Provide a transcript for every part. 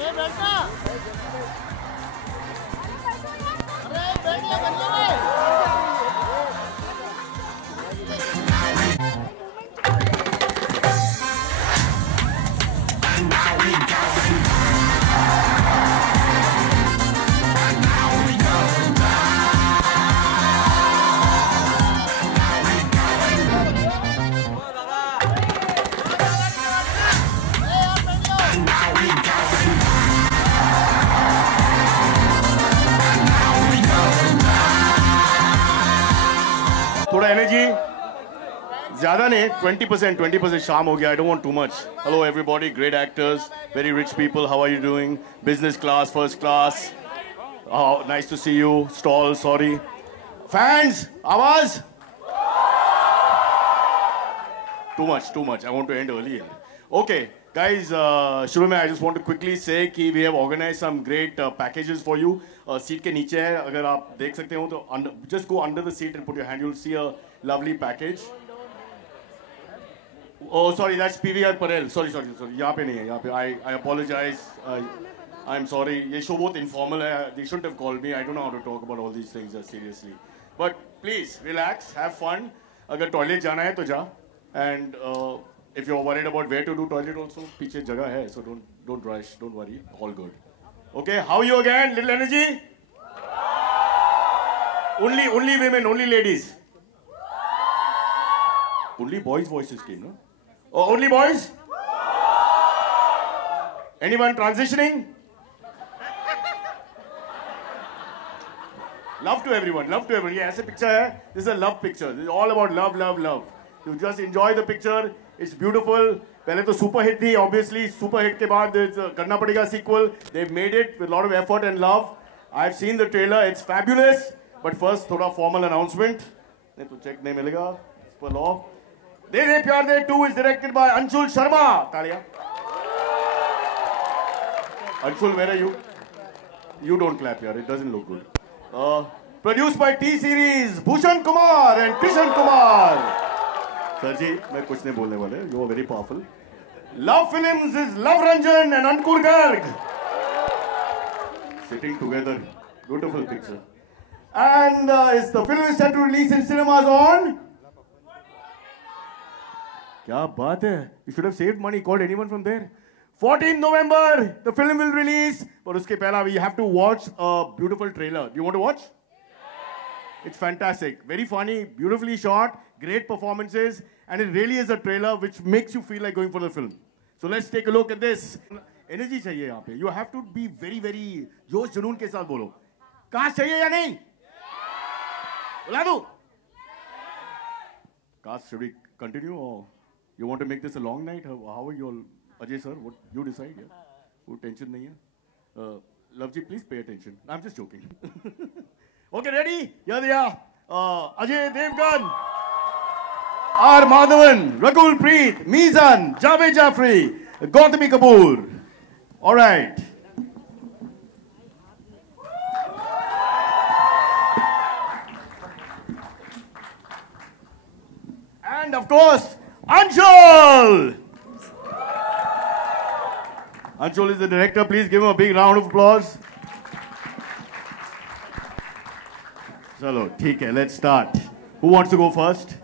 ये बैठना। अरे बैठिए बनिए भाई। थोड़ा एनर्जी ज्यादा नहीं 20% शाम हो गया I don't want to much hello everybody great actors very rich people how are you doing business class first class nice to see you stall sorry fans आवाज too much I want to end early okay guys शुरू में I just want to quickly say कि we have organized some great packages for you seat के नीचे है अगर आप देख सकते हो तो just go under the seat and put your hand you'll see a lovely package oh sorry that's PVR Parel sorry यहाँ पे नहीं है यहाँ पे I apologize I'm sorry ये show बहुत informal है they shouldn't have called me I don't know how to talk about all these things seriously but please relax have fun अगर टॉयलेट जाना है तो जा and if you're worried about where to do toilet also पीछे जगह है so don't rush don't worry all good okay how are you again little energy only women only ladies only boys voices came no oh only boys anyone transitioning love to everyone ये ऐसे picture है this is a love picture this is all about love you just enjoy the picture it's beautiful पहले तो super hit थी obviously super hit के बाद करना पड़ेगा sequel they've made it with a lot of effort and love I've seen the trailer it's fabulous but first थोड़ा formal announcement नहीं तो check नहीं मिलेगा per law दे दे प्यार दे 2 is directed by Anshul Sharma तालियां Anshul where are you don't clap yaar it doesn't look good produced by T Series Bhushan Kumar and Krishan Kumar sir ji मैं कुछ नहीं बोलने वाले you are very powerful Luv films is Luv Ranjan and Ankur Garg sitting together beautiful picture and is the film is set to release in cinemas on क्या बात है you should have saved money called anyone from there 14 November the film will release और उसके पहला we have to watch a beautiful trailer do you want to watch it's fantastic very funny beautifully shot great performances and it really is a trailer which makes you feel like going for the film so let's take a look at this energy चाहिए यहाँ पे you have to be very जोश जुनून के साथ बोलो काश चाहिए या नहीं बुला दो काश should we continue or you want to make this a long night how are you all Ajay sir what you decide yeah कोई tension नहीं है Loveji please pay attention I'm just joking okay ready here they are Ajay Devgan R. Madhavan, Rakul Preet, Mizan, Javed Jafri, Gautami Kapoor. All right. And of course, Anshul. Anshul is the director. Please give him a big round of applause. Chalo, ठीक है. Let's start. Who wants to go first?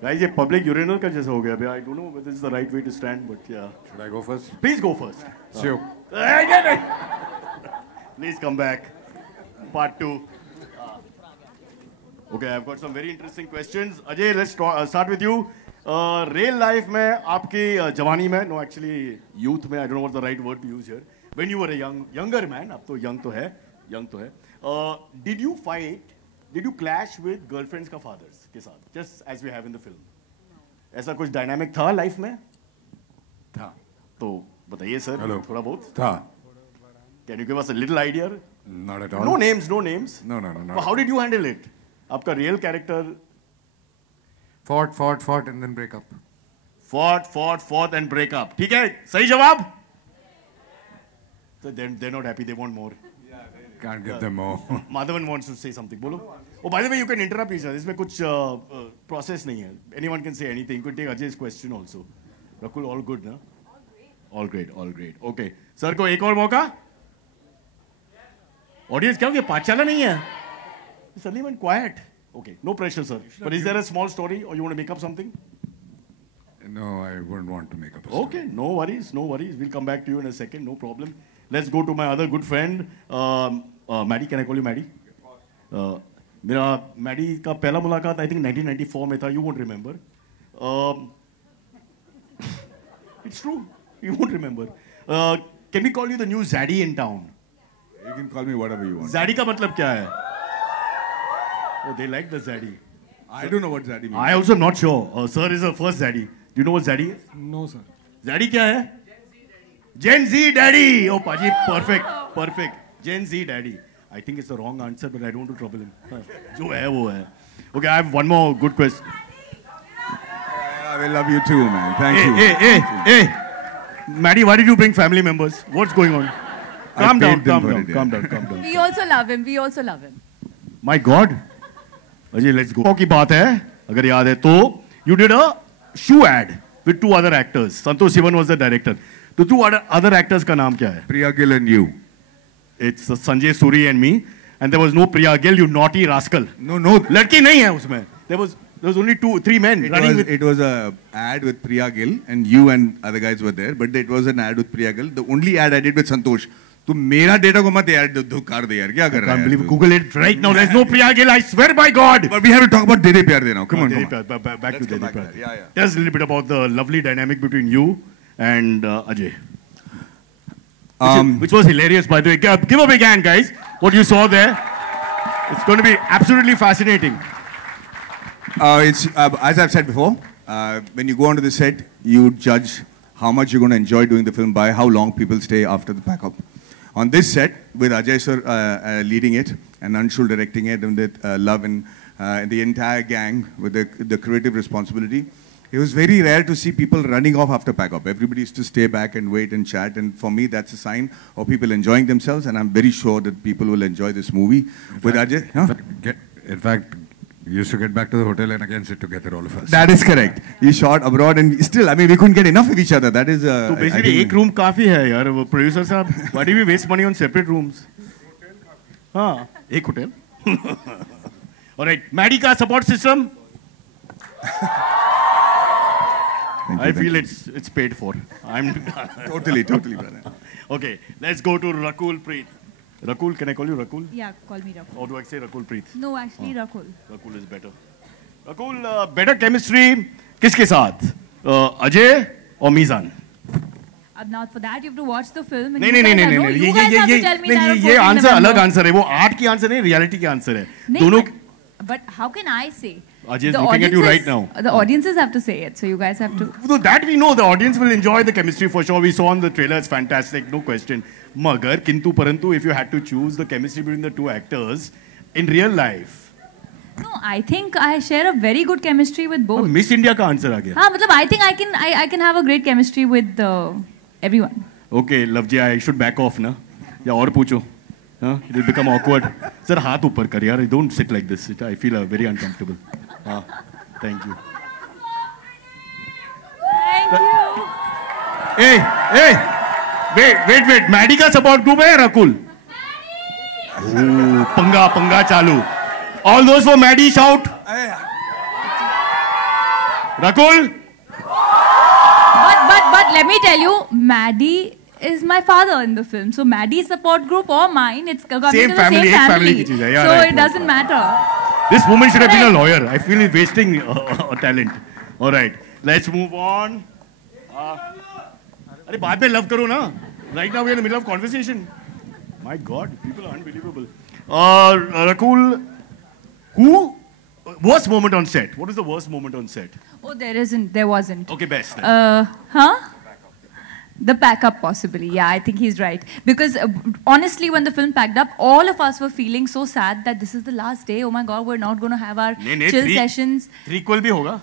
Guys, ये public urinal का जैसा हो गया I don't know whether this is the right way to stand, but yeah. Should I go first? Please go first. Sure. Please come back. Part 2. Okay, I've got some very interesting questions. Ajay, let's start with you. Real life में आपकी जवानी में, no actually youth में, I don't know what's the right word to use here. When you were a younger man, अब तो young तो है. Did you fight? Did you clash with girlfriends का fathers के साथ, just as we have in the film? ऐसा कुछ dynamic था life में? था. तो बताइए sir, थोड़ा बहुत. था. Can you give us a little idea? Not at all. No names. No. But how did you handle it? आपका real character? Fought and then break up. Fought and break up. ठीक है, सही जवाब? So they're not happy. They want more. Can't get them more. Madhavan wants to say something. बोलो. Oh, by the way, you can interrupt each other. इसमें कुछ process नहीं है. Anyone can say anything. You could take Ajay's question also. Rakul, all good, na? All great, all great. Okay. Sir को एक और मौका? Audience क्या हो गया? पाठशाला नहीं है? Suddenly went quiet. Okay, no pressure, sir. But is there a small story or you want to make up something? No, I wouldn't want to make up a story. Okay, no worries, no worries. We'll come back to you in a second, no problem. Let's go to my other good friend, Maddie. Can I call you Maddie? मेरा Maddie का पहला मुलाकात I think 1994 में था. You won't remember. It's true. You won't remember. Can we call you the new Zaddy in town? You can call me whatever you want. Zaddy का मतलब क्या है? Oh, they like the Zaddy. I don't know what Zaddy means. I also not sure. Sir is the first Zaddy. Do you know what Zaddy is? No, sir. Zaddy क्या है? Gen Z Daddy. Oh, Paji, perfect, perfect. Gen Z Daddy. I think it's the wrong answer, but I don't want to trouble him. जो है वो है. Okay, I have one more good question. I will love you too, man. Thank you. Hey. Maddie, why did you bring family members? What's going on? Calm down, calm down. We also love him. We also love him. My God. Ajay, let's go. की बात है, अगर याद है तो, you did a shoe ad with two other actors. Santosh Sivan was the director. The two other actors का नाम क्या है? Priya Gill and you. It's Sanjay Suri and me. And there was no Priya Gill, you naughty rascal. No. लड़की नहीं है उसमें. There was only three men running with... It was a ad with Priya Gill and you and other guys were there. But it was an ad with Priya Gill. The only ad I did with Santosh. तू मेरा data को मत यार धुकार दे यार क्या कर रहा है? I can't believe Google it right now. There's no Priya Gill. I swear by God. But we have to talk about Dede Pyar De now. Come on. Back to Dede Pyar. Yeah. Tell us a little bit about the lovely dynamic between you and Ajay. Which was hilarious, by the way. Give a big hand, guys. What you saw there. It's going to be absolutely fascinating. It's as I've said before, when you go onto the set, you judge how much you're going to enjoy doing the film by how long people stay after the pack-up. On this set, with Ajay sir leading it and Anshul directing it, and with Love and the entire gang with the creative responsibility, it was very rare to see people running off after pack-up. Everybody used to stay back and wait and chat, and for me, that's a sign of people enjoying themselves, and I'm very sure that people will enjoy this movie with Ajay. Huh? In fact, we used to get back to the hotel and again sit together, all of us. That is correct. We shot abroad and still, I mean, we couldn't get enough of each other. That is... So basically, एक room काफी है यार. Producer साहब, why do we waste money on separate rooms? हाँ, एक hotel. All right, Maddie का support system. I feel it's paid for. I'm Totally, brother. Okay, let's go to Rakul Preet. Rakul, can I call you Rakul? Yeah, call me Rakul. Or do I say Rakul Preet? No, actually Rakul. Rakul is better. Rakul, better chemistry किसके साथ? अजय और मीज़ान? Now for that you have to watch the film. नहीं ये answer अलग answer है. वो art की answer नहीं, रियलिटी की आंसर है. दोनों. But how can I say? Ajay is looking at you right now. The audiences have to say it, so you guys have to. So that we know, the audience will enjoy the chemistry for sure. We saw on the trailer, it's fantastic, no question. Magar, kintu parantu, if you had to choose the chemistry between the two actors in real life. No, I think I share a very good chemistry with both. Miss India का answer आ गया. हाँ, मतलब I think I can have a great chemistry with everyone. Okay, Loveji, I should back off ना. या और पूछो. It will become awkward. Sir, हाथ ऊपर कर यार. Don't sit like this. I feel very uncomfortable. Thank you. Thank you. Hey. Wait. Maddie का support group है Rakul? Oh, पंगा चालू. All those for Maddie shout. Rakul? But let me tell you, Maddie is my father in the film. So Maddie's support group or mine, it's coming Same to the family, same एक family. family की चीज़ है. Yeah, so right, it doesn't matter. This woman should have been a lawyer. I feel he's wasting a talent. All right, let's move on. अरे बाद में love करो ना. Right now we're in the middle of conversation. My God, people are unbelievable. Rakul, worst moment on set? What is the worst moment on set? Oh, there wasn't. Okay, best. The pack-up possibly. Yeah, I think he's right. Because honestly, when the film packed up, all of us were feeling so sad that this is the last day. Oh my God, we're not going to have our chill sessions. Prequel भी होगा.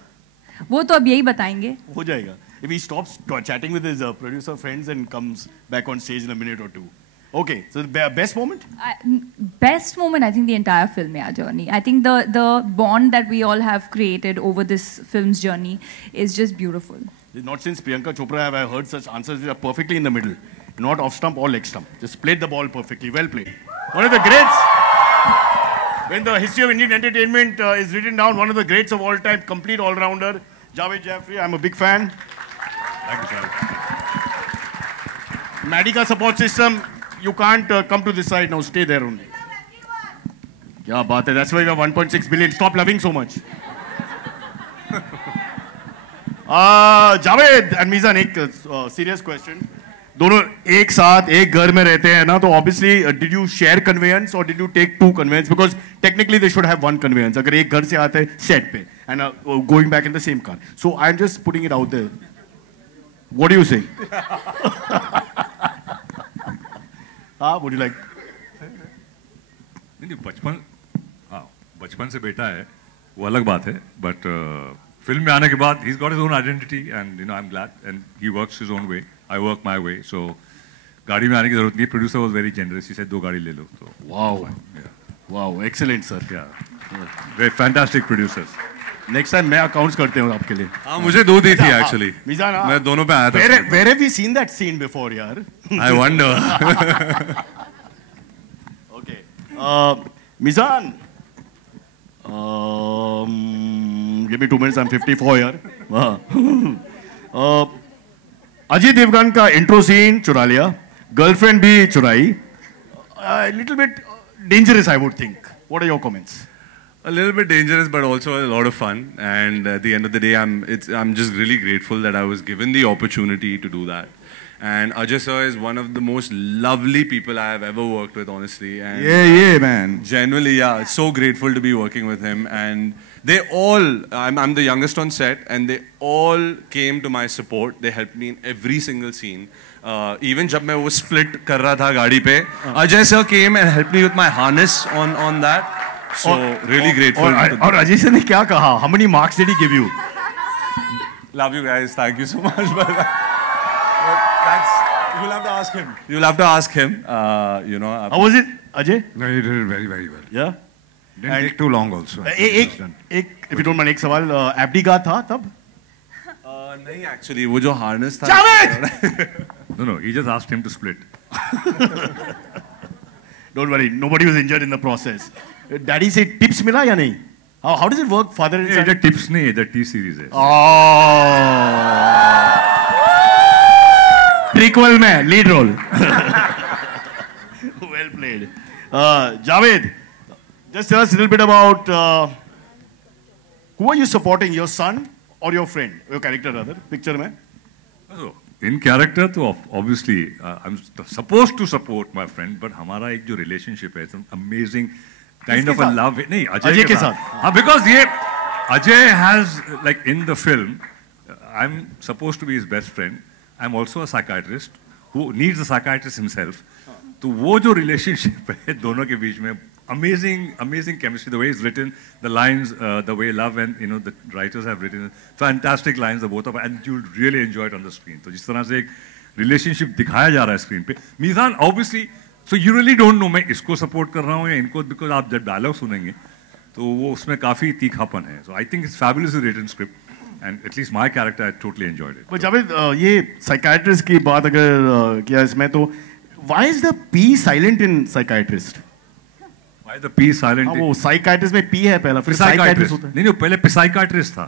वो तो अब यही बताएंगे. हो जाएगा. If he stops chatting with his producer friends and comes back on stage in a minute or two. Okay, so the best moment? Best moment, I think the entire film journey. I think the bond that we all have created over this film's journey is just beautiful. Not since Priyanka Chopra have I heard such answers which are perfectly in the middle. Not off stump or leg stump. Just played the ball perfectly. Well played. One of the greats. When the history of Indian entertainment is written down, one of the greats of all time, complete all-rounder, Javed Jaffrey. I'm a big fan. Thank you, sir. Medica support system, you can't come to this side now. Stay there only. Yeah, baat hai. That's why we have 1.6 billion. Stop loving so much. Javed and Meezaan एक serious question दोनों एक साथ एक घर में रहते हैं ना तो obviously did you share conveyance और did you take two conveyance because technically they should have one conveyance अगर एक घर से आते हैं सेट पे and going back in the same car so I am just putting it out there what do you say would you like नहीं बचपन से बेटा है वो अलग बात है बट फिल्म में आने के बाद he's got his own identity and you know I'm glad and he works his own way I work my way so गाड़ी में आने की जरूरत नहीं producer was very generous he said 2 गाड़ी ले लो तो wow excellent sir very fantastic producers next time मैं accounts करते हूँ आपके लिए हाँ मुझे 2 दी थी actually मीजान मैं दोनों पे आया था where have we seen that scene before यार I wonder okay Mizan give me 2 minutes I'm 54 यार अजय देवगन का इंट्रो सीन चुरा लिया गर्लफ्रेंड भी चुराई little bit dangerous I would think what are your comments A little bit dangerous, but also a lot of fun. And at the end of the day, I'm just really grateful that I was given the opportunity to do that. And Ajay sir is one of the most lovely people I have ever worked with, honestly. And yeah man genuinely, yeah, so grateful to be working with him. And they all, I'm the youngest on set, and they all came to my support. They helped me in every single scene. Even जब मैं वो split कर रहा था गाड़ी पे, Ajay sir came and helped me with my harness on that. So really grateful. और Ajay sir ने क्या कहा? How many marks did he give you? Love you guys. Thank you so much. But thanks. You'll have to ask him. You'll have to ask him. You know. How was it, Ajay? no he did it very very well Yeah. didn't take too long also एक if you don't mind एक सवाल एब्डी का था तब? नहीं actually वो जो harness था. Javed! no he just asked him to split Don't worry, nobody was injured in the process. Daddy said tips मिला या नहीं? How does it work, father and son? इधर टिप्स नहीं इधर टी सीरीज है Prequel में lead role. Well played. Javed, just tell us a little bit about who are you supporting, your son or your friend, your character rather, picture में? In character तो obviously I am supposed to support my friend but हमारा एक जो relationship है amazing kind of a love नहीं अजय के साथ हाँ बिकॉज ये Ajay has like in the film I am supposed to be his best friend I am also a psychiatrist who needs a psychiatrist himself तो वो जो रिलेशनशिप है दोनों के बीच में amazing chemistry the way it's written the lines the way love and you know the writers have written fantastic lines the both of and you'll really enjoy it on the screen तो जिस तरह से एक relationship दिखाया जा रहा है screen पे मीज़ान obviously so you really don't know मैं इसको सपोर्ट कर रहा हूँ या इनको because आप जब डायलॉग सुनेंगे तो वो उसमें काफी तीखापन है so I think it's fabulously written script and at least my character I totally enjoyed it. But Javed ये psychiatrist की बात अगर किया इसमें तो why is the P silent in psychiatrist? Why the P silent? वो साइकाइट्रिस्ट में P है पहला फिर साइकाइट्रिस्ट होता है नहीं पहले पिसाइकाट्रिस्ट था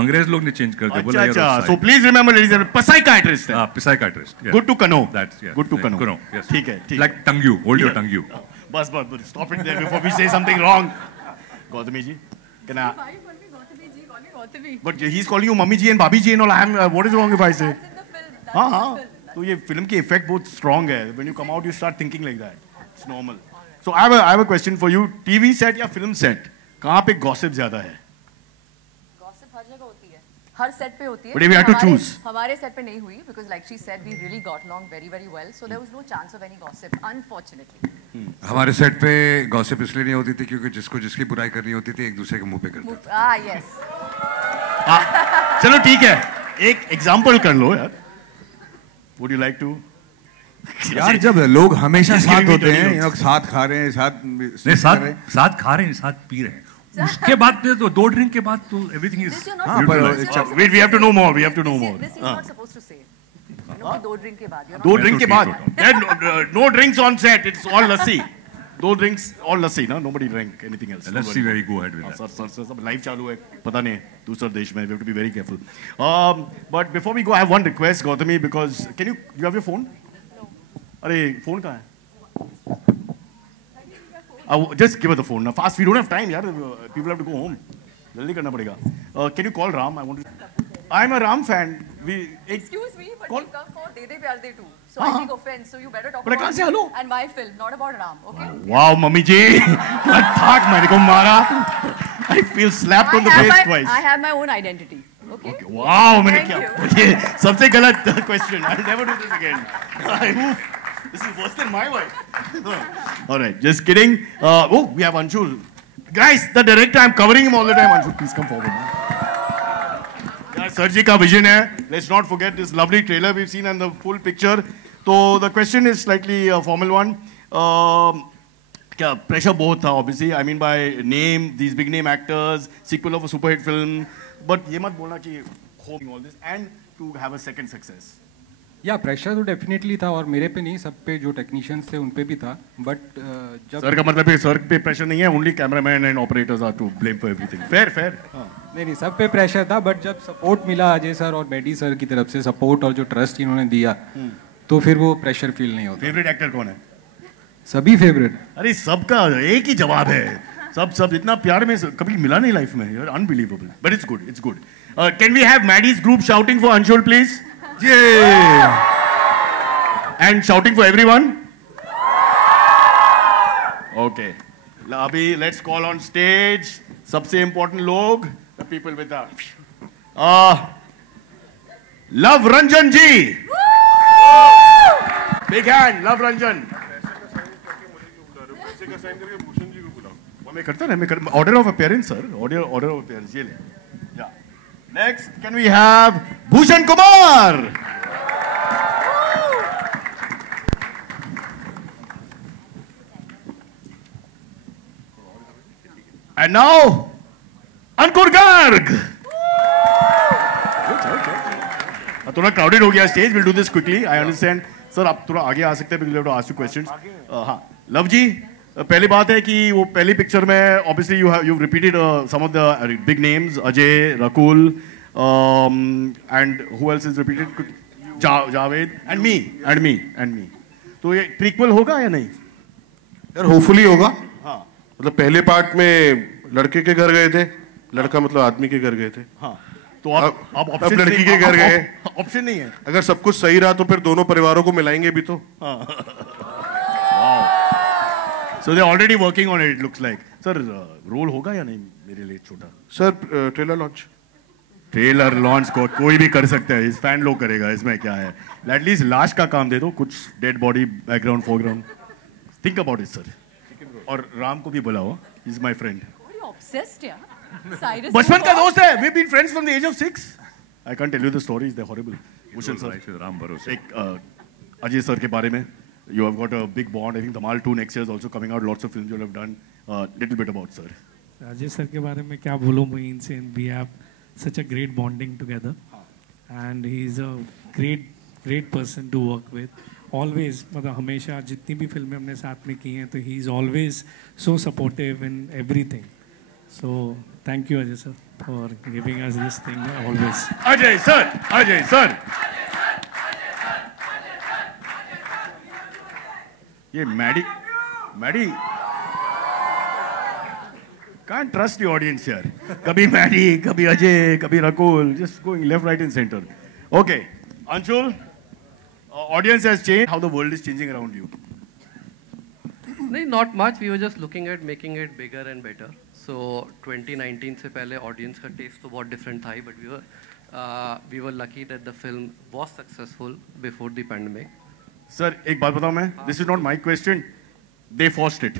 अंग्रेज लोग ने चेंज कर दिया बोला अच्छा so please remember ladies and psychiatrist है psychiatrist good to know that's good to know ठीक है like tongue you hold your tongue you बस stop it there before we say something wrong Gautami ji can I but he is calling you mummy ji and bhabhi ji and all I am what is wrong if I say हां तो ये film की effect बहुत strong है when you come out you start thinking like that it's normal So I have a question for you. TV set या film set कहाँ पे gossip ज़्यादा है? Gossip हर जगह होती है, हर set पे होती है. But if you had to choose. हमारे set पे नहीं हुई because like she said we really got along very very well so there was no chance of any gossip unfortunately. हमारे सेट पे गॉसिप इसलिए नहीं होती थी क्योंकि जिसको जिसकी बुराई करनी होती थी एक दूसरे के मुंह पे करते थे. Yes. चलो ठीक है एक एग्जाम्पल कर लो यार. Would you like to? यार जब लोग हमेशा साथ होते हैं साथ खा रहे हैं साथ खा रहे हैं साथ पी रहे हैं उसके बाद तो 2 ड्रिंक के बाद तो everything is Wait, we have to know more. We have to know more. This you're not supposed to say. You know, 2 drink के बाद. 2 drink के बाद. Then no drinks on set. It's all lassi. 2 drinks, all lassi, ना? Nobody drank anything else. Let's see where you go ahead with that. Sir, सब live चालू है. पता नहीं दूसरे देश में. We have to be very careful. But before we go, I have one request, Gautami, because you have your phone? No. अरे phone कहाँ है? Just give her the phone now. Fast. We don't have time, yaar. People have to go home. जल्दी करना पड़ेगा. Can you call Ram? I'm a Ram fan. Excuse me, but you come for De De Pyar De 2. So I take offense. So you better talk But I about can't say me hello. and my film, not about Ram. Okay? Wow, mummy ji. थाक मैंने को मारा. I feel slapped on the face twice. I have my own identity. Okay? Wow, मैंने Thank क्या? you. ये सबसे गलत question. I'll never do this again. This is worse than my wife. All right, just kidding. We have Anshul. Guys, the director, I'm covering him all the time. Anshul, please come forward. Yeah, Sir ji ka vision hai. Let's not forget this lovely trailer we've seen and the full picture. So the question is slightly a formal one. Pressure both tha, obviously. I mean by name, these big name actors, sequel of a super hit film. But ye mat bolna ki hoping all this and to have a second success. या pressure तो definitely था और मेरे पे नहीं, सब पे जो टेक्नीशियंस थे उन पे भी था. बट जब सर का मतलब है सर पे प्रेशर नहीं है, only cameraman and operators are to blame for everything. Fair. नहीं सब पे प्रेशर था. बट जब सपोर्ट मिला अजय सर और बेडी सर की तरफ से सपोर्ट और जो ट्रस्ट इन्होंने दिया तो फिर वो प्रेशर फील नहीं होता. फेवरेट एक्टर कौन है? सभी फेवरेट. अरे सबका एक ही जवाब है. सब इतना प्यार में कभी मिला नहीं लाइफ में. यार unbelievable. But it's good. Can we have Maddie's group shouting for Anshul please? Yeah. And shouting for everyone? Okay. Abhi, let's call on stage. सबसे important लोग, the people with us. Love Ranjan ji. Big hand, Love Ranjan. मैं करता ना, order of appearance, sir. Order of appearance. ये ले. Yeah. Next, can we have Bhushan Kumar? And now, Ankur Garg. थोड़ा crowded हो गया stage. We'll do this quickly. I understand. Sir, आप थोड़ा आगे आ सकते हैं because we have to ask you questions. हाँ, Love जी. पहली बात है कि वो पहली पिक्चर में obviously you've repeated some of the big names, Ajay, Rakul, and who else is repeated? Javed and me. तो ये prequel होगा या नहीं? यार hopefully होगा. हाँ. मतलब पहले पार्ट में लड़के के घर गए थे, लड़का मतलब आदमी के घर गए थे. हाँ. तो अब लड़की के घर गए. ऑप्शन नहीं है. अगर सब कुछ सही रहा तो फिर दोनों परिवारों को मिलाएंगे भी तो. So they're already working on it, it looks like. Sir, role होगा या नहीं मेरे लिए छोटा? सर ट्रेलर लॉन्च को कोई भी कर सकता है. इस फैन लोग करेगा, इसमें क्या है? एटलीस्ट लाश का काम दे दो, कुछ dead body background foreground. Think about it sir. और राम को भी बुलाओ, इज माय फ्रेंड. बचपन का दोस्त है. We been friends from the age of 6. I can't tell you the stories, they horrible. Bhushan sir, Ram भरोसे. एक अजय सर के बारे में. You have got a big bond. I think Dhamal 2 next year is also coming out. Lots of films you have done. Little bit about sir. Ajay sir के बारे में क्या बोलूँ मैं इनसे. We have such a great bonding together, and he is a great person to work with. Always मतलब हमेशा जितनी भी फिल्में हमने साथ में की हैं तो he is always so supportive in everything. So thank you Ajay sir for giving us this thing always. Ajay sir. ये Maddy can't trust the audience here. कभी मैडी, कभी अजय, कभी Rakul, just going left, right and center. Okay, Anshul, audience has changed. How the world is changing around you? नहीं, not much. We were just looking at making it bigger and better. So 2019 से पहले audience का taste तो बहुत different था, but we were lucky that the film was successful before the pandemic. Sir, एक बात बताऊं मैं. This is not my question. They forced it.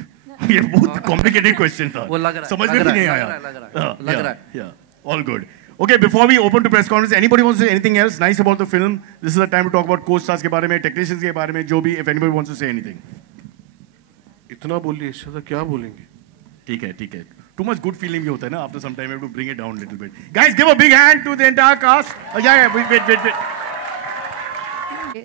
ये बहुत complicated question था. वो लग रहा है. समझ में भी नहीं आया. लग रहा है. Yeah, all good. Okay, before we open to press conference, anybody wants to say anything else nice about the film? This is the time to talk about co-stars के बारे में, technicians के बारे में, जो भी, if anybody wants to say anything. इतना बोलिए, इससे क्या बोलेंगे? ठीक है. too much good feeling भी होता है ना, after some time you have to bring it down a little bit. Guys, give a big hand to the entire cast. Yeah, wait.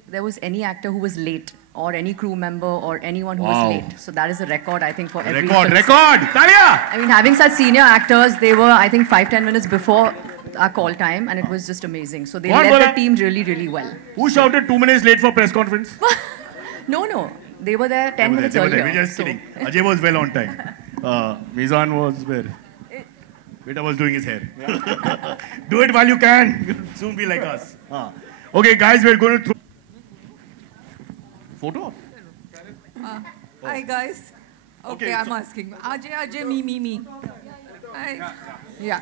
There was any actor who was late, or any crew member, or anyone who was late. So that is a record, I think, for every Record! Talia! I mean, having such senior actors, they were, I think, 5-10 minutes before our call time, and it was just amazing. So they led the team really, really well. Who shouted 2 minutes late for press conference? No. They were there 10 minutes earlier. We're just kidding. Ajay was well on time. Mizan was where? Beta was doing his hair. Do it while you can. You'll soon be like us. Okay, guys, we're going to throw... Photo? Hi, guys. Okay, I'm asking. Ajay, me. Yeah.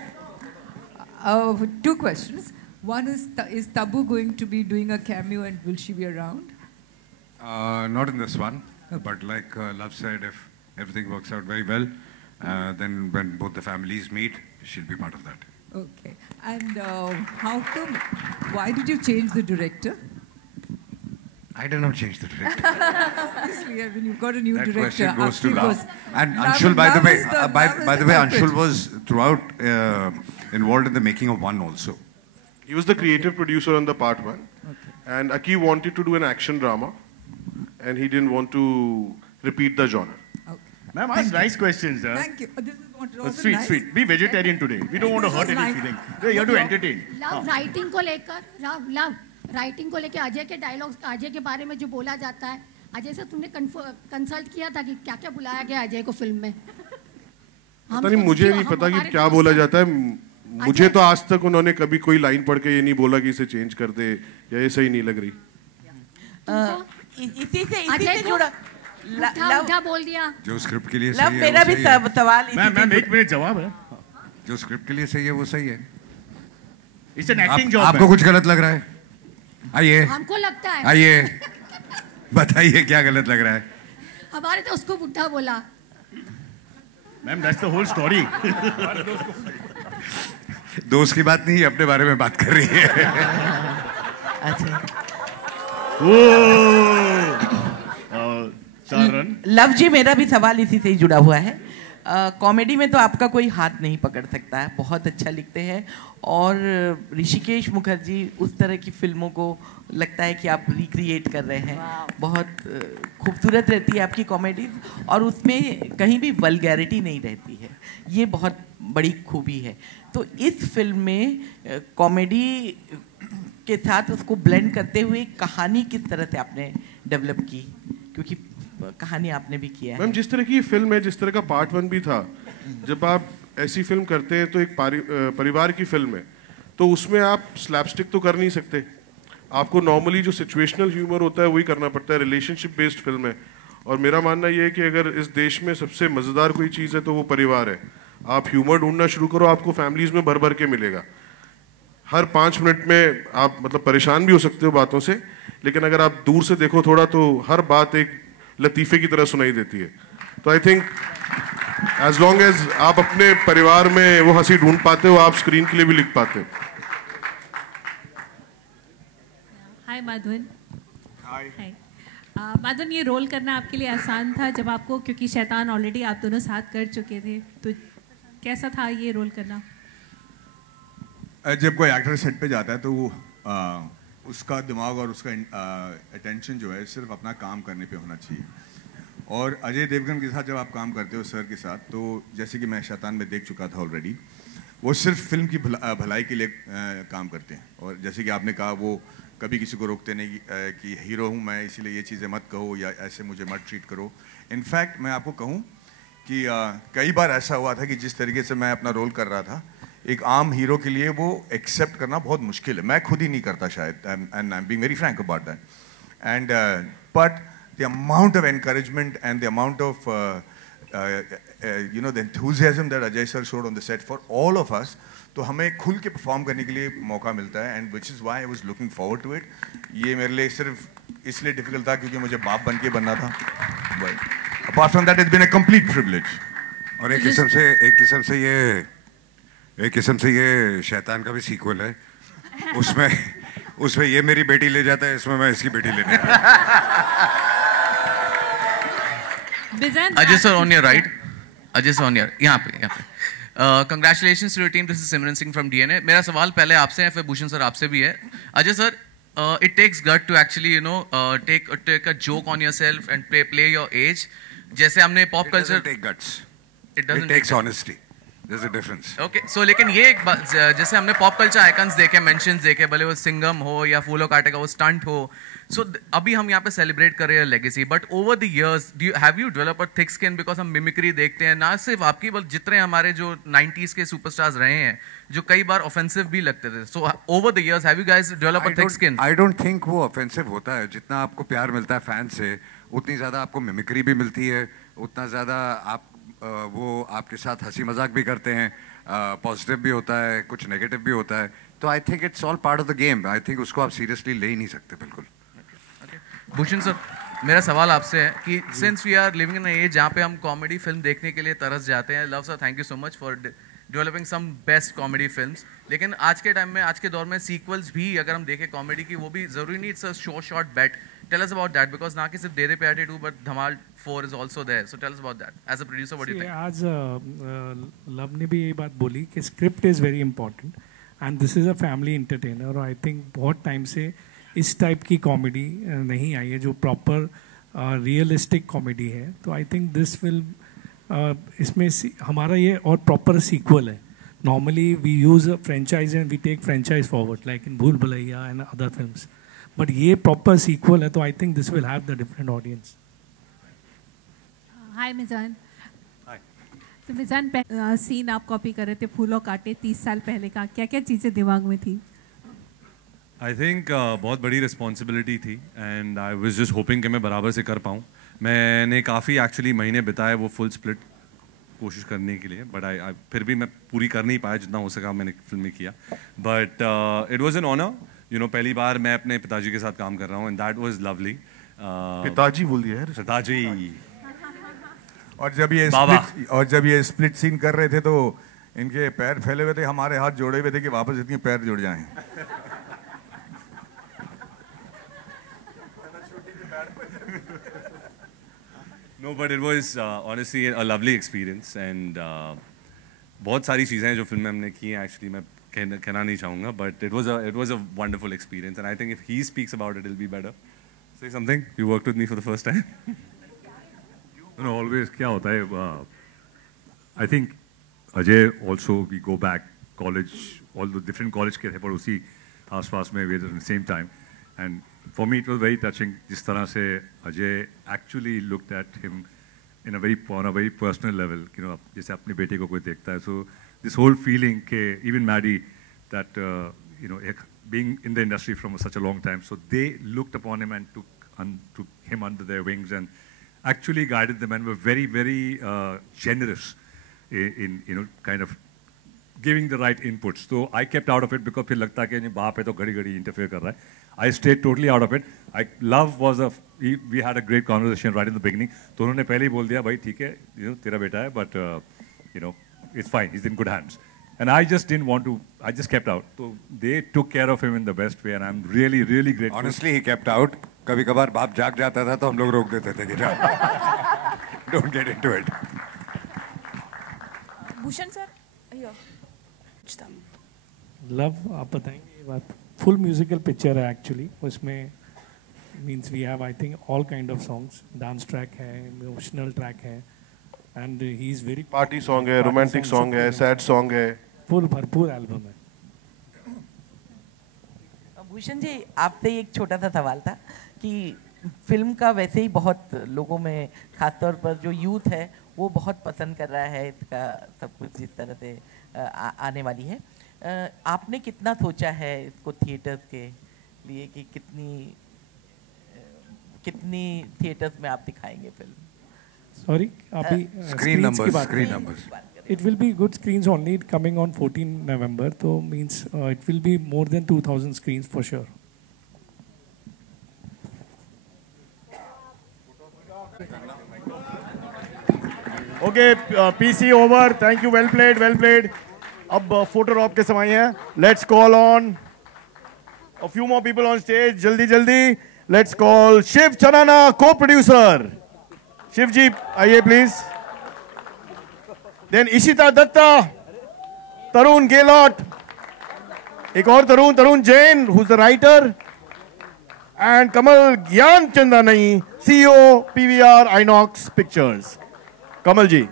2 questions. One is Tabu going to be doing a cameo, and will she be around? Not in this one, but like Love said, if everything works out very well, then when both the families meet, she'll be part of that. Okay. And why did you change the director? I did not change the director. Obviously, I mean, you've got a new director. That question goes to Love. And Anshul, by the way, Anshul was throughout involved in the making of One also. He was the creative producer on the part 1. Okay. And Aki wanted to do an action drama, and he didn't want to repeat the genre. Okay. Ma'am, ask nice questions. Thank you. This is what Sweet. Be vegetarian today. We don't want to hurt any feeling. We're here to entertain. Love writing को लेकर, love writing को लेकर अजय के dialogues, Ajay के बारे में जो बोला जाता है, अजय से तुमने कंसल्ट किया था कि क्या बुलाया गया अजय को फिल्म में? पता नहीं, मुझे नहीं पता कि क्या बोला जाता है. मुझे तो आज तक उन्होंने कभी कोई लाइन पढ़ के ये नहीं बोला कि इसे चेंज कर दे या ये सही नहीं लग रही. इसी से जुड़ा उठा बोल दिया. जो स्क्रिप्ट के लिए सही है. मेरा भी सवाल. मैम 1 मिनट जवाब है. जो स्क्रिप्ट के लिए सही है वो सही है. It's an acting job. आपको कुछ गलत लग रहा है? आइए. हमको लगता है. आइए. बताइए क्या गलत लग रहा है? हमारे तो उसको बुढ़ा बोला. Ma'am that's the whole story. दोस्त की बात नहीं, अपने बारे में बात कर रही है. अच्छा. लव जी, मेरा भी सवाल इसी से ही जुड़ा हुआ है. कॉमेडी में तो आपका कोई हाथ नहीं पकड़ सकता है, बहुत अच्छा लिखते हैं, और ऋषिकेश मुखर्जी उस तरह की फिल्मों को लगता है कि आप रिक्रिएट कर रहे हैं. बहुत खूबसूरत रहती है आपकी कॉमेडी, और उसमें कहीं भी वल्गैरिटी नहीं रहती है. ये बहुत बड़ी खूबी है. तो इस फिल्म में कॉमेडी के साथ उसको ब्लेंड करते हुए कहानी किस तरह से आपने डेवलप की, क्योंकि कहानी आपने भी किया है. मैम, जिस तरह की फिल्म है, जिस तरह का पार्ट 1 भी था, जब आप ऐसी फिल्म करते हैं तो एक परिवार की फिल्म है, तो उसमें आप स्लैपस्टिक तो कर नहीं सकते. आपको नॉर्मली जो सिचुएशनल ह्यूमर होता है वही करना पड़ता है. रिलेशनशिप बेस्ड फिल्म है, और मेरा मानना ये है कि अगर इस देश में सबसे मज़ेदार कोई चीज़ है तो वो परिवार है. आप ह्यूमर ढूंढना शुरू करो, आपको फैमिलीज में भर के मिलेगा. हर 5 मिनट में आप मतलब परेशान भी हो सकते हो बातों से, लेकिन अगर आप दूर से देखो थोड़ा तो हर बात एक लतीफ़े की तरह सुनाई देती है. तो I think as long as आप अपने परिवार में वो हंसी ढूंढ पाते हो, आप स्क्रीन के लिए भी लिख पाते हो. हाय माधवन. हाय माधवन, ये रोल करना आपके लिए आसान था जब आपको, क्योंकि शैतान ऑलरेडी आप दोनों साथ कर चुके थे, तो कैसा था ये रोल करना? जब कोई एक्टर सेट पे जाता है तो वो उसका दिमाग और उसका अटेंशन जो है सिर्फ अपना काम करने पे होना चाहिए. और अजय देवगन के साथ जब आप काम करते हो सर के साथ, तो जैसे कि मैं शैतान में देख चुका था ऑलरेडी, वो सिर्फ फिल्म की भलाई के लिए काम करते हैं. और जैसे कि आपने कहा, वो कभी किसी को रोकते नहीं कि हीरो हूँ मैं, इसीलिए ये चीज़ें मत कहो या ऐसे मुझे मत ट्रीट करो. इनफैक्ट मैं आपको कहूँ कि कई बार ऐसा हुआ था कि जिस तरीके से मैं अपना रोल कर रहा था, एक आम हीरो के लिए वो एक्सेप्ट करना बहुत मुश्किल है. मैं खुद ही नहीं करता शायद, and I am being very Frank about that. And but the amount of encouragement and the amount of the enthusiasm that Ajay sir showed on the set for all of us, तो हमें खुल के परफॉर्म करने के लिए मौका मिलता है. And which is why I was looking forward to it. ये मेरे लिए सिर्फ इसलिए डिफिकल्ट था क्योंकि मुझे बाप बन के बनना था. But apart from that it's been a complete privilege. और एक किस्म से ये शैतान का भी सीक्वल है. उसमें ये मेरी बेटी ले जाता है, इसमें मैं इसकी बेटी लेने आया. Ajay sir, on your right. Ajay Sonia यहाँ पे congratulations to your team, this is Simran Singh from DNA. मेरा सवाल पहले आपसे है, फिर भूषण सर आपसे भी है। Ajay sir, it takes gut to actually take a joke on yourself and play your age. जैसे हमने pop culture. It doesn't take guts. It takes honesty. There's a difference. Okay, so लेकिन ये एक बात, जैसे हमने pop culture icons देखे, mentions देखे, भले वो सिंगम हो या फूलो काटे का वो stunt हो, so अभी हम यहाँ पे celebrate कर रहे हैं legacy, but over the years, have you developed a thick skin because हम mimicry देखते हैं, ना सिर्फ आपकी बल्कि जितने हमारे जो 90s के superstars रहे हैं, जो कई बार offensive भी लगते थे, so over the years, have you guys developed a thick skin? I don't think वो offensive होता है, जितना आपको प्यार मिलता है फैन से, उतनी ज़्यादा आपको mimicry भी मिलती है, उतना ज़्यादा आप वो आपके साथ हंसी मजाक भी करते हैं, पॉजिटिव भी होता है, कुछ नेगेटिव भी होता है, तो I think it's all part of the game. I think उसको आप सीरियसली ले ही नहीं सकते बिल्कुल। भूषण सर, मेरा सवाल आपसे है कि since we are living in a age जहाँ पे हम कॉमेडी फिल्म देखने के लिए तरस जाते हैं, Luv sir thank you so much for developing some best comedy films, लेकिन आज के टाइम में, आज के दौर में सीक्वल्स भी अगर हम देखें कॉमेडी की, वो भी जरूरी नहीं, it's a short bet. Tell us about that, because ना कि सिर्फ डेरे पे आटे 2 but Dhamaal 4 is also there, so tell us about that as a producer, what do you think? आज लव ने भी ये बात बोली कि script is very important and this is a family entertainer, और आई थिंक बहुत टाइम से इस टाइप की कॉमेडी नहीं आई है जो प्रॉपर रियलिस्टिक कॉमेडी है, तो आई थिंक दिस फिल्म इसमें हमारा ये और प्रॉपर सीक्वल है। Normally we use a franchise and we take franchise forward like in Bhool Bhulaiyaa and other films, but ये प्रॉपर सीक्वल है, तो I think this will have the different audience. Hi Meezaan, तो मिजान scene आप कॉपी कर रहे थे फूलों काटे 30 साल पहले का, क्या क्या चीज़ें दिमाग में थी? आई थिंक बहुत बड़ी रिस्पॉन्सिबिलिटी थी and I was just hoping कि मैं बराबर से कर पाऊँ। मैंने काफ़ी एक्चुअली महीने बिताए वो फुल स्प्लिट कोशिश करने के लिए, बट आई फिर भी मैं पूरी कर नहीं पाया, जितना हो सका मैंने फिल्म में किया, but it was an honour, you know, पहली बार मैं अपने पिताजी के साथ काम कर रहा हूँ एंड दैट वाज लवली। पिताजी बोल दिया यार, पिताजी। और जब ये स्प्लिट सीन कर रहे थे तो इनके पैर फैले हुए थे, हमारे हाथ जोड़े हुए थे कि वापस इतने पैर जुड़ जाएं। No, but it was honestly a lovely experience and बहुत सारी चीज़ें जो फिल्म में हमने की हैं एक्चुअली मैं कहना नहीं चाहूँगा, but it was a wonderful experience and I think if he speaks about it, it'll be better. Say something. You worked with me for the first time. No, always क्या होता है? I think Ajay also we go back college, all the different college के थे पर उसी आस-पास में we were at the same time and for me it was very touching जिस तरह से Ajay actually looked at him on a very personal level, you know, जैसे अपने बेटे को कोई देखता है, so this whole feeling के even Maddie that you know being in the industry from such a long time, so they looked upon him and took him under their wings and actually guided them and were very generous in you know kind of giving the right inputs. So I kept out of it because फिर लगता है कि नहीं बाप है तो घड़ी interfere कर रहा है. I stayed totally out of it. Love was we had a great conversation right in the beginning. तो उन्होंने पहले ही बोल दिया भाई ठीक है, you know, तेरा बेटा है, but you know it's fine, he's in good hands. And I just didn't want to. I just kept out. So they took care of him in the best way, and I'm really grateful. Honestly, he kept out. कभी-कभार बाप जाग जाता था तो हम लोग रोक देते थे कि जा. Don't get into it. Bhushan sir, Luv आप बताएंगे ये बात? फुल म्यूजिकल पिक्चर है एक्चुअली, उसमें means we have I think all kind of songs, dance track है, इमोशनल ट्रैक है, and he is very party song है, रोमांटिक सॉन्ग है, सैड सॉन्ग है, फुल भरपूर एल्बम है। भूषण जी, आपसे एक छोटा सा सवाल था कि फिल्म का वैसे ही बहुत लोगों में, खासतौर पर जो यूथ है वो बहुत पसंद कर रहा है इसका सब कुछ जिस तरह से आने वाली है, आपने कितना सोचा है इसको थिएटर्स के लिए कि कितनी थिएटर्स में आप दिखाएंगे फिल्म? सॉरी, अभी screen numbers It will be good screens only coming on 14 November, so means it will be more than 2,000 screens for sure. Okay, PC over. Thank you. Well played. Well played. अब photo op के समय है. Let's call on a few more people on stage. जल्दी. Let's call Shiv Chanana, co-producer. Shiv ji, आइए please. Then Ishita Datta, Tarun Gehlot, एक और Tarun Jain, who's the writer, and Kamal Gyan Chandanai, CEO PVR Inox Pictures. Kamal ji.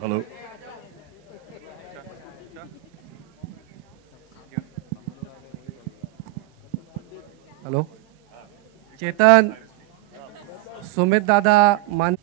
Hello. Hello. Chetan, Sumit Dada, Man.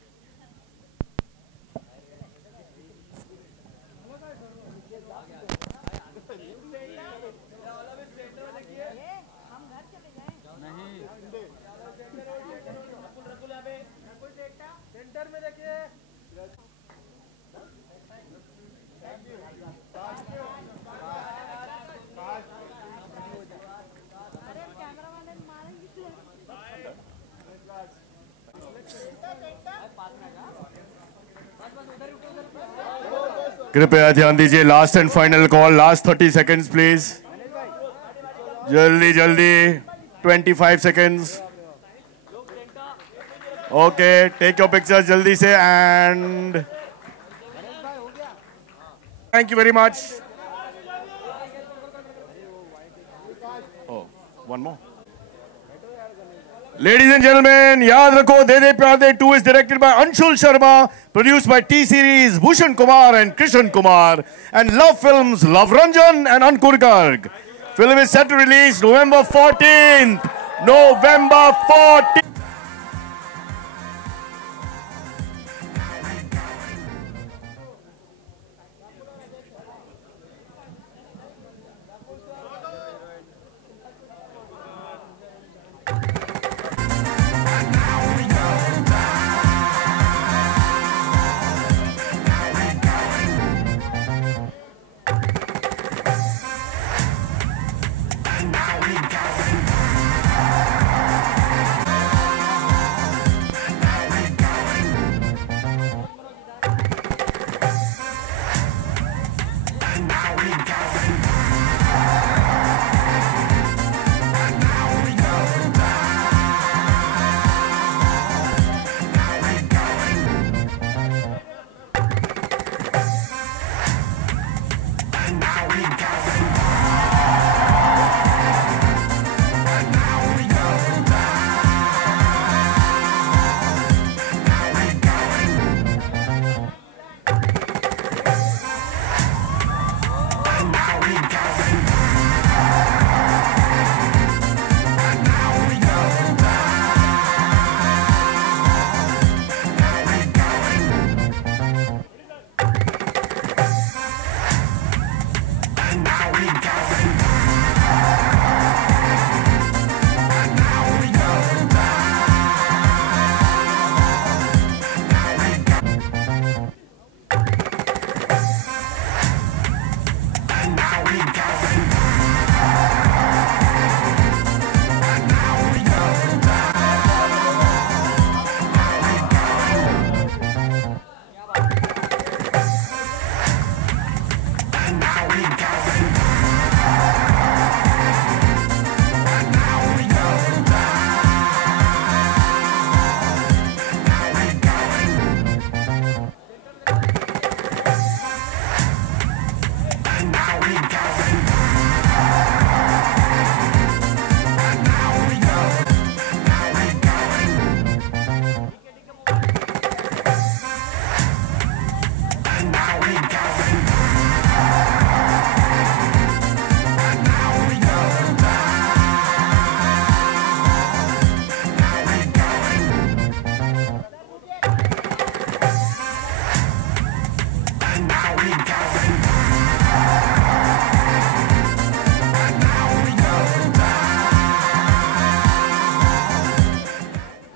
कृपया ध्यान दीजिए, last and final call, last 30 seconds please, जल्दी जल्दी, 25 seconds. Okay, take your pictures जल्दी से and thank you very much. One more. Ladies and gentlemen, याद रखो, दे दे प्यार दे 2 is directed by Anshul Sharma, produced by T-Series, Bhushan Kumar and Krishan Kumar, and Love Films, Love Ranjan and Ankur Garg. Film is set to release November 14th. November 14th.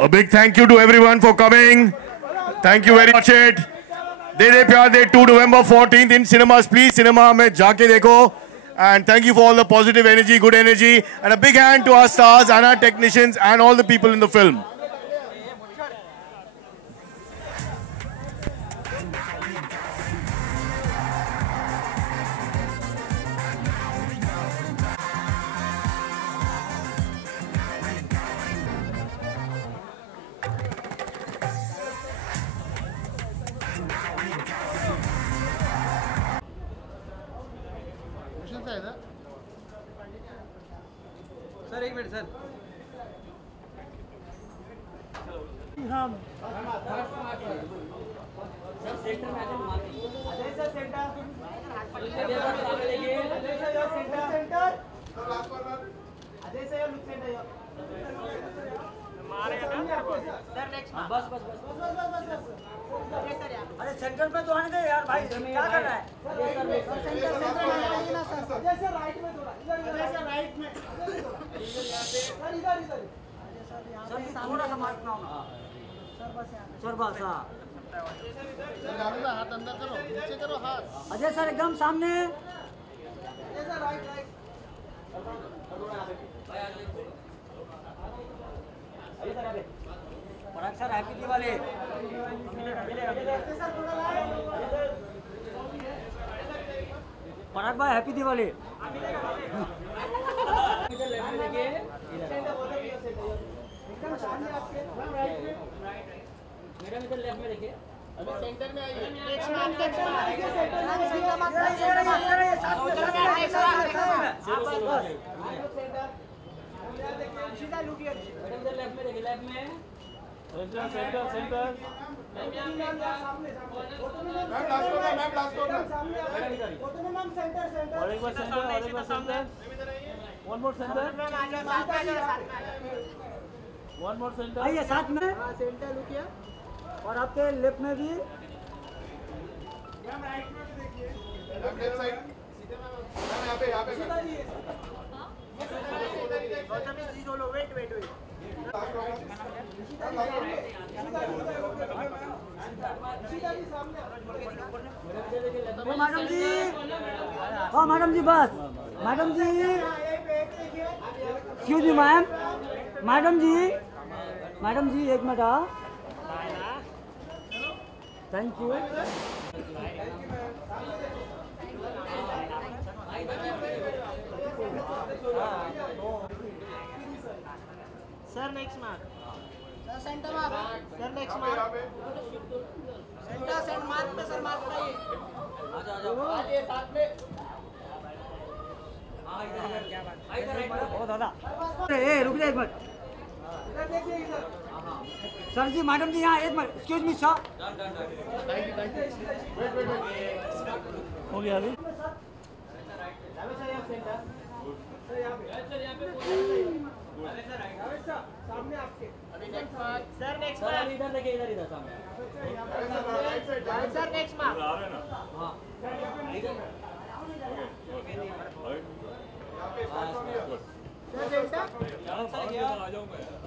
A big thank you to everyone for coming. Thank you very much. दे दे प्यार दे 2 November 14th in cinemas. Please cinema में जाके देखो. And thank you for all the positive energy, good energy. And a big hand to our stars and our technicians and all the people in the film. Sir एक minute sir हम sir centre में Ajay sir centre Ajay sir look centre sir next बस बस बस अरे centre पे तो आने दे यार भाई क्या कर रहा है अजय सर राइट में थोड़ा अजय सर राइट में सर इधर सर थोड़ा सा मार्क ना होना सर बस हाँ हाथ अंदर करो नीचे करो हाथ अजय सर एकदम सामने अजय सर राइट राइट पराग सर हैप्पी दिवाली पराग भाई हैप्पी दिवाली मैडम इधर लेफ्ट में देखिए सेंटर में आइए लेफ्ट में देखिए लेफ्ट में सेंटर सेंटर और एक बार सेंटर वन मोर सेंटर आइए साथ में सेंटर लुकिए और आपके लेफ्ट में भी लेफ्ट साइड यहाँ पे वेट मैडम जी हाँ मैडम जी बस मैडम जी एक्सक्यूज मी मैम मैडम जी एक minute thank you sir next mark sir centre mark sir next mark centre centre mark पे सर मार्क कराइए आजा साथ में इधर क्या बात इधर राइट में बहुत दादा ए रुक जा एक मिनट इधर देखिए इधर सर जी मैडम जी यहाँ एक मिनट एक्सक्यूज मी सर हो गया अभी सामने आपके सर नेक्स्ट मार्क इधर देखिए इधर सामने सर नेक्स्ट मार्क हाँ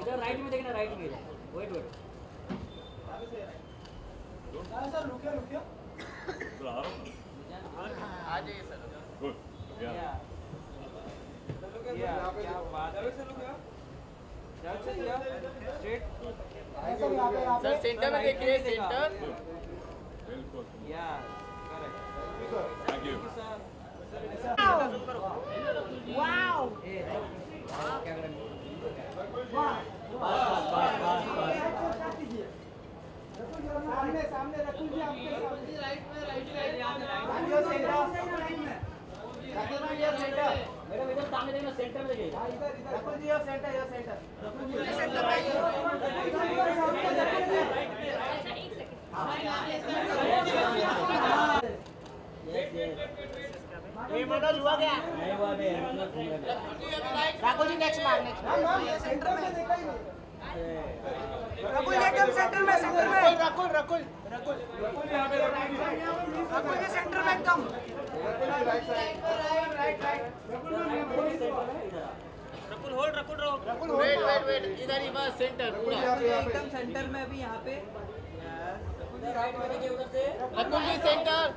इधर राइट में देखना राइट में वेट सर रुकिए आ जाइए सर गुड सर सेंटर में देखिए सेंटर थैंक यू वाओ सामने सामने रकुल जी आपके राइट में मैडम इधर सामने देखना सेंटर में देखिए रकुल जी सेंटर रकुल जी सेंटर ये मनोज हुआ क्या नहीं हुआ राकुल जी नेक्स्ट मार्क सेंटर में देखा ही रकुल एकदम सेंटर में रकुल जी सेंटर में एकदम रकुल वेट इधर ही बस सेंटर पूरा एकदम सेंटर में अभी यहाँ पे राइट में देखिए उधर से रकुल जी centre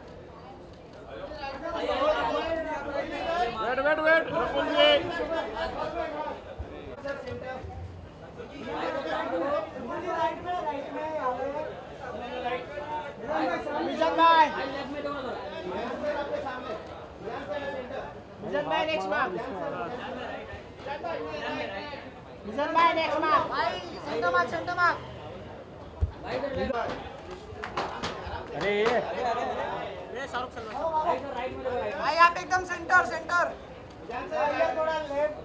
Vision by next mark. Vision by next mark. Center mark, center mark. अरे शाहरुख भाई आप एकदम सेंटर सेंटर थोड़ा लेफ्ट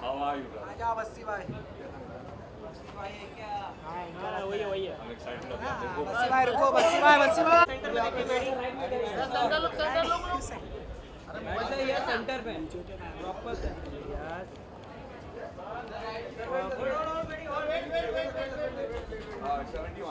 How are you? आजा बस्सी भाई हाँ वही है I'm excited about बस्सी भाई रुको बस्सी भाई सेंटर में देखिए सेंटर लोग अरे ये सेंटर पे प्रॉपर सेंटर यस